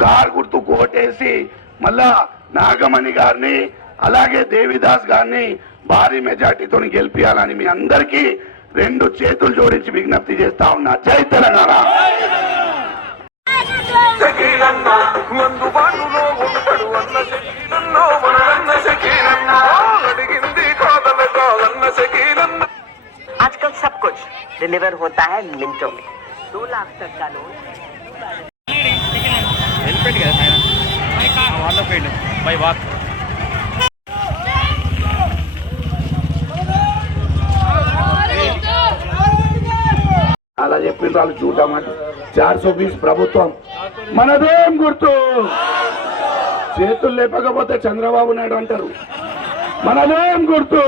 Car గుర్తు కోటేసి మళ్ళా నాగమణి గారిని అలాగే దేవిదాస్ గారిని భారీ మెజార్టీతో గెలిపియాలని మీ అందరికీ రెండు చేతులు జోడించి విజ్ఞప్తి చేస్తా ఉన్నా. జై తెలంగాణ. आजकल सब कुछ डिलीवर होता है मिनटों में. 2 लाख तक का लोन. అలా చెప్పిన వాళ్ళు చూడమాట 420 ప్రభుత్వం మనదేం గుర్తు. చేతులు లేపకపోతే చంద్రబాబు నాయుడు అంటారు. మనదేం గుర్తు,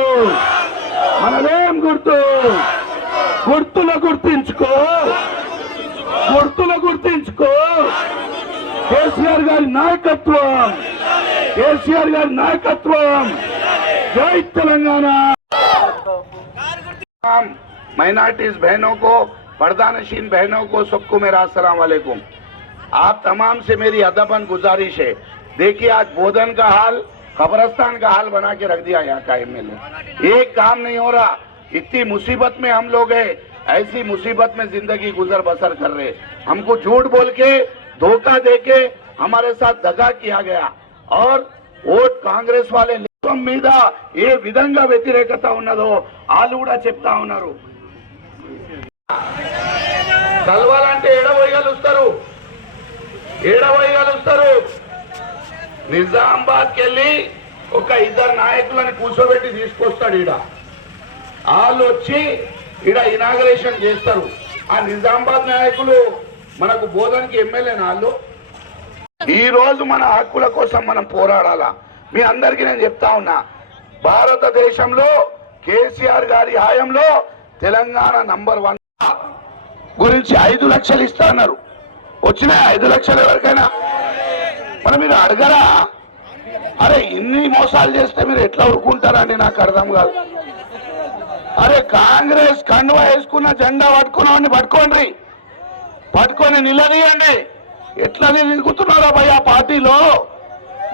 మనదేం గుర్తు. గుర్తుల గుర్తించుకో, గుర్తుల గుర్తించుకో. కేసీఆర్ గారి నాయకత్వం, కేసీఆర్ గారి నాయకత్వం. జై తెలంగాణ. माइनॉरिटीज बहनों को, पर्दानशीन बहनों को, सबको मेरा अस्सलाम वालेकुम. आप तमाम से मेरी अदबन गुजारिश है, देखिए आज बोधन का हाल, कब्रस्तान का हाल बना के रख दिया यहाँ का एमएलए. एक काम नहीं हो रहा. इतनी मुसीबत में हम लोग हैं, ऐसी मुसीबत में जिंदगी गुजर बसर कर रहे. हमको झूठ बोल के, धोखा दे के हमारे साथ दगा किया गया और वोट कांग्रेस वाले మీద ఏ విధంగా వ్యతిరేకత ఉన్నదో వాళ్ళు కూడా చెప్తా ఉన్నారు. కలవాలంటే ఏడవోయగలుస్తారు, ఏడవోయగలుస్తారు. నిజామాబాద్కి వెళ్ళి ఒక 2 నాయకులని కూర్చోబెట్టి తీసుకొస్తాడు. ఈడ వాళ్ళు వచ్చి ఈడ ఇనాగరేషన్ చేస్తారు. ఆ నిజామాబాద్ నాయకులు మనకు బోధనకి ఎమ్మెల్యే వాళ్ళు. ఈ రోజు మన హక్కుల కోసం మనం పోరాడాలా. మీ అందరికీ నేను చెప్తా ఉన్నా, భారతదేశంలో కేసీఆర్ గారి హయాంలో తెలంగాణ నంబర్ 1 గురించి 5 లక్షలు ఇస్తా అన్నారు. వచ్చినాయి 5 లక్షలు ఎవరికైనా? మరి మీరు అడగరా? అరే ఇన్ని మోసాలు చేస్తే మీరు ఎట్లా ఊరుకుంటారండి? నాకు అర్థం కాదు. అరే కాంగ్రెస్ కండువా వేసుకున్న జెండా పట్టుకున్నామని పట్టుకోండి, పట్టుకొని నిలదీయండి. ఎట్లా నిలుగుతున్నారా భయ్ ఆ పార్టీలో?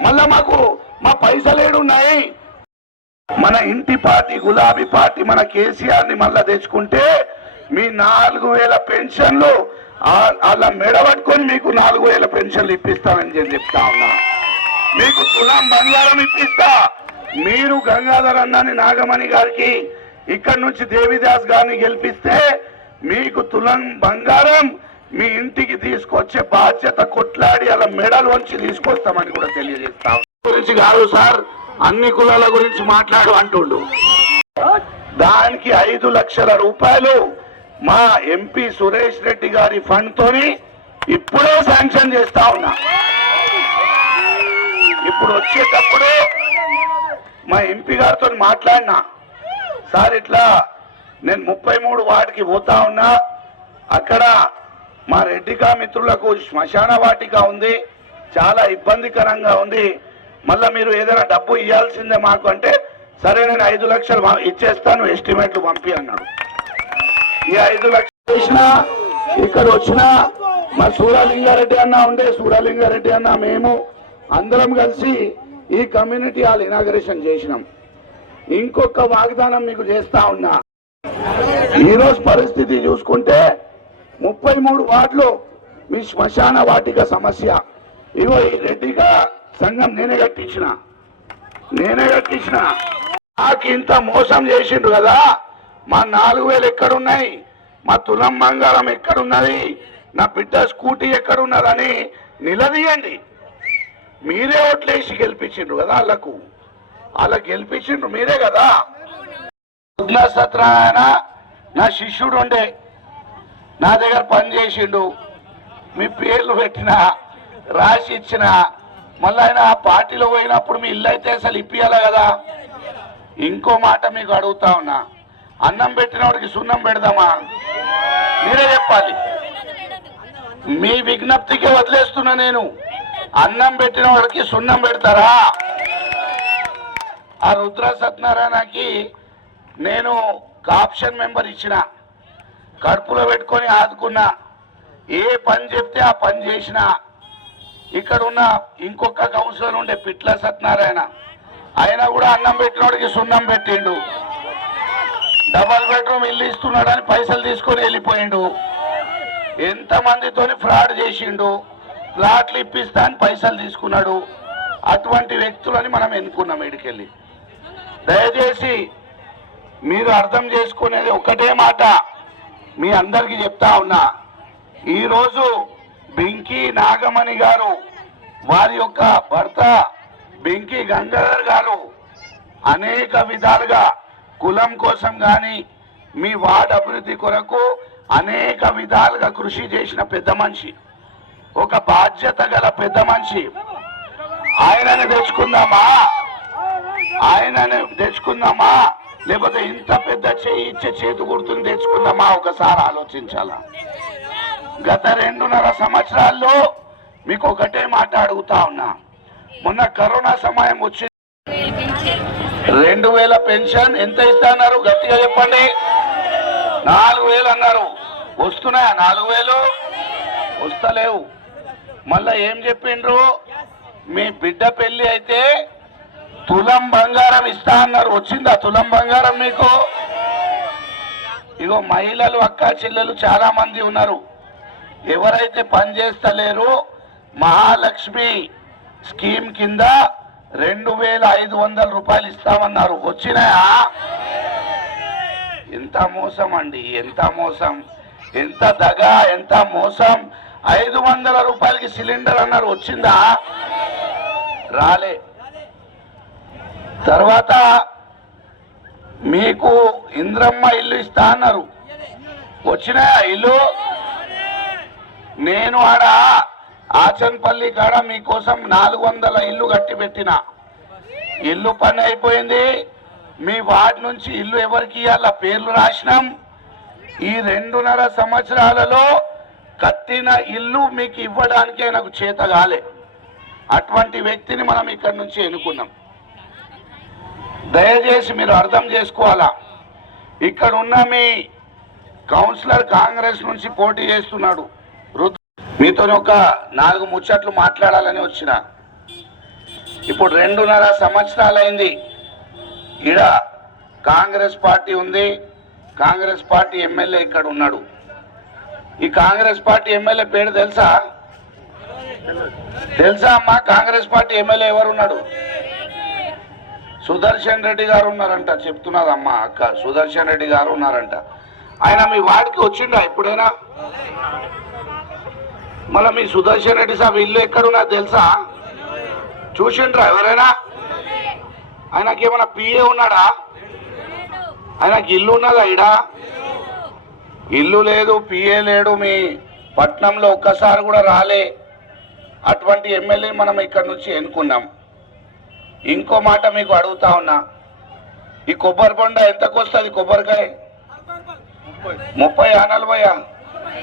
మళ్ళా మాకు మా పైసలు ఏడున్నాయి? మన ఇంటి పార్టీ గులాబీ పార్టీ మన కేసీఆర్ ని మళ్ళా తెచ్చుకుంటే మీ 4000 పెన్షన్లు అలా మెడబట్టుకొని మీకు 4000 పెన్షన్లు ఇప్పిస్తానని చెప్తా ఉన్నా. మీకు తులం బంగారం ఇప్పిస్తా. మీరు గంగాధర్ అన్నని నాగమణి గారికి ఇక్కడ నుంచి దేవిదాస్ గారిని గెలిపిస్తే మీకు తులం బంగారం మీ ఇంటికి తీసుకొచ్చే బాధ్యత కొట్లాడి అలా మెడల్ వంచి తీసుకొస్తామని కూడా తెలియజేస్తాం. గురించి కాదు సార్, అన్ని కులాల గురించి మాట్లాడు అంటుండు. దానికి 5 లక్షల రూపాయలు మా ఎంపీ సురేష్ రెడ్డి గారి ఫండ్ తోని ఇప్పుడే శాంక్షన్ చేస్తా ఉన్నా. ఇప్పుడు వచ్చేటప్పుడు మా ఎంపీ గారితో మాట్లాడినా, సార్ ఇట్లా నేను 33 వార్డుకి పోతా ఉన్నా, అక్కడ మా రెడ్డికా మిత్రులకు శ్మశాన వాటిక ఉంది, చాలా ఇబ్బందికరంగా ఉంది, మళ్ళా మీరు ఏదైనా డబ్బు ఇవ్వాల్సిందే మాకు అంటే, సరే నేను 5 లక్షలు ఇచ్చేస్తాను, ఎస్టిమేట్లు పంపి అన్నాడు. ఈ 5 లక్షలు చేసిన ఇక్కడ వచ్చిన మా సూరలింగారెడ్డి అన్న ఉండే, సూరలింగారెడ్డి అన్న మేము అందరం కలిసి ఈ కమ్యూనిటీ హాల్ ఇనాగరేషన్ చేసినాం. ఇంకొక వాగ్దానం మీకు చేస్తా ఉన్నా. ఈరోజు పరిస్థితి చూసుకుంటే 33 వార్డులు మీ శ్మశాన వాటిక సమస్య. ఇగో ఈ రెడ్డిగా సంఘం నేనే కట్టించిన. నాకు ఇంత మోసం చేసిండ్రు కదా, మా 4000 ఎక్కడున్నాయి, మా తులం బంగారం ఎక్కడున్నది, నా బిడ్డ స్కూటీ ఎక్కడున్నదని నిలదీయండి. మీరే ఓట్లేసి గెలిపించిండ్రు కదా, వాళ్ళకు గెలిపించిండ్రు మీరే కదా. సత్యనారాయణ నా శిష్యుడు ఉండే, నా దగ్గర పని చేసిండు, మీ పేర్లు పెట్టిన రాసి ఇచ్చిన. మళ్ళీ ఆయన ఆ పార్టీలో పోయినప్పుడు మీ ఇల్లు అయితే అసలు ఇప్పియాలి కదా. ఇంకో మాట మీకు అడుగుతా ఉన్నా, అన్నం పెట్టినవాడికి సున్నం పెడదామా? మీరే చెప్పాలి. మీ విజ్ఞప్తికి వదిలేస్తున్నా నేను. అన్నం పెట్టిన వాడికి సున్నం పెడతారా? ఆ రుద్ర సత్యనారాయణకి నేను ఆప్షన్ మెంబర్ ఇచ్చిన, కడుపులో పెట్టుకొని ఆదుకున్నా, ఏ పని చెప్తే ఆ పని చేసిన. ఇక్కడ ఉన్న ఇంకొక కౌన్సిలర్ ఉండే పిట్ల సత్యనారాయణ, ఆయన కూడా అన్నం పెట్టినోడికి సున్నం పెట్టిండు, డబల్ బెడ్రూమ్ ఇల్లు ఇస్తున్నాడని పైసలు తీసుకొని వెళ్ళిపోయిండు, ఎంతమందితోని ఫ్రాడ్ చేసిండు, ప్లాట్లు ఇప్పిస్తా అని పైసలు తీసుకున్నాడు. అటువంటి వ్యక్తులని మనం ఎన్నుకున్నాం ఇడికెళ్ళి. దయచేసి మీరు అర్థం చేసుకునేది ఒకటే మాట మీ అందరికీ చెప్తా ఉన్నా. ఈరోజు బెంకి నాగమణి గారు, వారి యొక్క భర్త బెంకి గంగాధర్ గారు అనేక విధాలుగా కులం కోసం కానీ మీ వార్డ్ అభివృద్ధి కొరకు అనేక విధాలుగా కృషి చేసిన పెద్ద మనిషి, ఒక బాధ్యత గల పెద్ద మనిషి. ఆయనని తెచ్చుకుందామా లేకపోతే ఇంత పెద్ద ఇచ్చే చేతి గుర్తుని తెచ్చుకుందామా? ఒకసారి ఆలోచించాలా. గత 2.5 సంవత్సరాల్లో మీకు ఒకటే మాట అడుగుతా ఉన్నా. మొన్న కరోనా సమయం వచ్చి 2000 పెన్షన్ ఎంత ఇస్తా అన్నారు? గట్టిగా చెప్పండి. 4000 అన్నారు. వస్తున్నాయా 4000? వస్తలేవు. మళ్ళా ఏం చెప్పిండ్రు? మీ బిడ్డ పెళ్లి అయితే తులం బంగారం ఇస్తా అన్నారు. వచ్చిందా తులం బంగారం మీకు? ఇగో మహిళలు అక్క చెల్లెలు చాలా మంది ఉన్నారు, ఎవరైతే పని చేస్తలేరు మహాలక్ష్మి స్కీమ్ కింద 2500 రూపాయలు ఇస్తామన్నారు. వచ్చినాయా? ఎంత మోసం అండి, ఎంత మోసం, ఎంత దగా, ఎంత మోసం. 500 రూపాయలకి సిలిండర్ అన్నారు. వచ్చిందా? రాలే. తర్వాత మీకు ఇంద్రమ్మ ఇల్లు ఇస్తా అన్నారు. వచ్చినాయా ఇల్లు? నేను ఆడ ఆచన్పల్లి కాడ మీకోసం 400 ఇల్లు కట్టి పెట్టిన. ఇల్లు పని అయిపోయింది. మీ వార్డు నుంచి ఇల్లు ఎవరికి ఇవ్వాల పేర్లు రాసినాం. ఈ 2.5 సంవత్సరాలలో కట్టిన ఇల్లు మీకు ఇవ్వడానికే నాకు చేత కాలే. అటువంటి వ్యక్తిని మనం ఇక్కడి నుంచి ఎన్నుకున్నాం. దయచేసి మీరు అర్థం చేసుకోవాలా. ఇక్కడ ఉన్న మీ కౌన్సిలర్ కాంగ్రెస్ నుంచి పోటీ చేస్తున్నాడు. మీతో ఒక 4 ముచ్చట్లు మాట్లాడాలని వచ్చిన. ఇప్పుడు 2.5 సంవత్సరాలైంది. ఈడ కాంగ్రెస్ పార్టీ ఉంది, కాంగ్రెస్ పార్టీ ఎమ్మెల్యే ఇక్కడ ఉన్నాడు. ఈ కాంగ్రెస్ పార్టీ ఎమ్మెల్యే పేరు తెలుసా? తెలుసా అమ్మా? కాంగ్రెస్ పార్టీ ఎమ్మెల్యే ఎవరున్నాడు? సుదర్శన్ రెడ్డి గారు ఉన్నారంట. చెప్తున్నదమ్మా అక్క, సుదర్శన్ రెడ్డి గారు ఉన్నారంట. ఆయన మీ వాడికి వచ్చిండా ఎప్పుడైనా? మళ్ళీ మీ సుదర్శన్ రెడ్డి సాబ్ ఇల్లు ఎక్కడున్నా తెలుసా? చూసిండ్రా ఎవరైనా? ఆయనకి ఏమైనా పిఏ ఉన్నాడా? ఆయనకి ఇల్లు ఉన్నదా? ఈడ ఇల్లు లేదు, పిఏ లేడు. మీ పట్నంలో ఒక్కసారి కూడా రాలే. అటువంటి ఎమ్మెల్యే మనం ఇక్కడ నుంచి ఎన్నుకున్నాం. ఇంకో మాట మీకు అడుగుతా ఉన్నా. ఈ కొబ్బరి బొండ ఎంతకు వస్తుంది? కొబ్బరికాయ 30 40?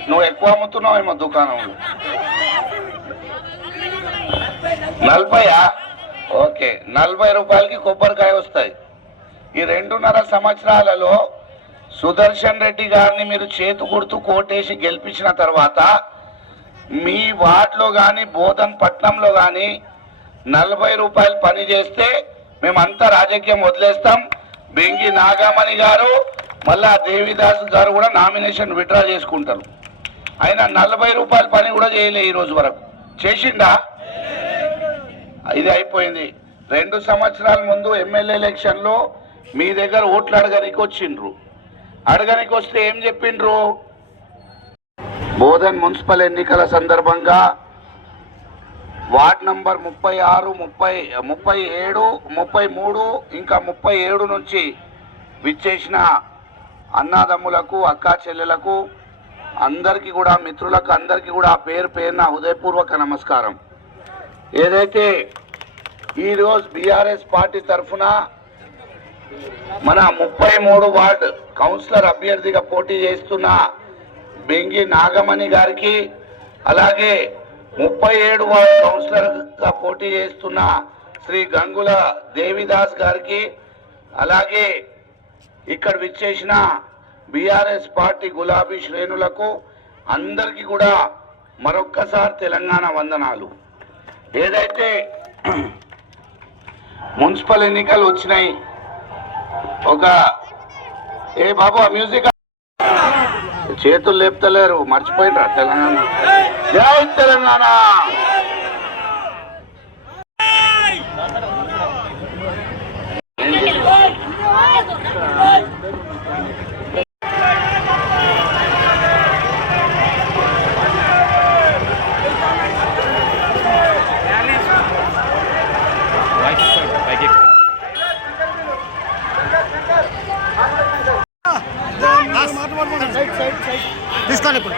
నువ్వు ఎక్కువ అమ్ముతున్నావేమో దుకాణంలో. 40? ఓకే, 40 రూపాయలకి కొబ్బరికాయ వస్తాయి. ఈ 2.5 సంవత్సరాలలో సుదర్శన్ రెడ్డి గారిని మీరు చేతు గుర్తు కోటేసి గెలిపించిన తర్వాత మీ వార్డులో కానీ బోధన్ పట్నంలో కానీ 40 రూపాయలు పని చేస్తే మేమంతా రాజకీయం వదిలేస్తాం. బెంకి నాగమణి గారు మళ్ళా దేవిదాస్ గారు కూడా నామినేషన్ విత్డ్రా చేసుకుంటారు. ఆయన 40 రూపాయల పని కూడా చేయలే ఈ రోజు వరకు. చేసిండా? ఇది అయిపోయింది. 2 సంవత్సరాల ముందు ఎమ్మెల్యే ఎలక్షన్లో మీ దగ్గర ఓట్లు అడగనికి వచ్చిండ్రు. అడగనికి వస్తే ఏం చెప్పిండ్రు? బోధన్ మున్సిపల్ ఎన్నికల సందర్భంగా వార్డ్ నంబర్ 36, 37, 33 ఇంకా 37 నుంచి విచ్చేసిన అన్నాదమ్ములకు, అక్కా చెల్లెలకు అందరికీ కూడా, మిత్రులకు అందరికీ కూడా పేరు పేరున హృదయపూర్వక నమస్కారం. ఏదైతే ఈరోజు బీఆర్ఎస్ పార్టీ తరఫున మన 33 వార్డు కౌన్సిలర్ అభ్యర్థిగా పోటీ చేస్తున్న బెంకి నాగమణి గారికి, అలాగే 37 వార్డు కౌన్సిలర్గా పోటీ చేస్తున్న శ్రీ గంగుల దేవిదాస్ గారికి, అలాగే ఇక్కడ విచ్చేసిన బీఆర్ఎస్ పార్టీ గులాబీ శ్రేణులకు అందరికీ కూడా మరొక్కసారి తెలంగాణ వందనాలు. ఏదైతే మున్సిపల్ ఎన్నికలు వచ్చినాయి, ఒక ఏ బాబు ఆ మ్యూజిక్ చేతులు లేపుతలేరు, మర్చిపోయినరా తెలంగాణ. జై తెలంగాణ. తీసుకోండి ఇప్పుడు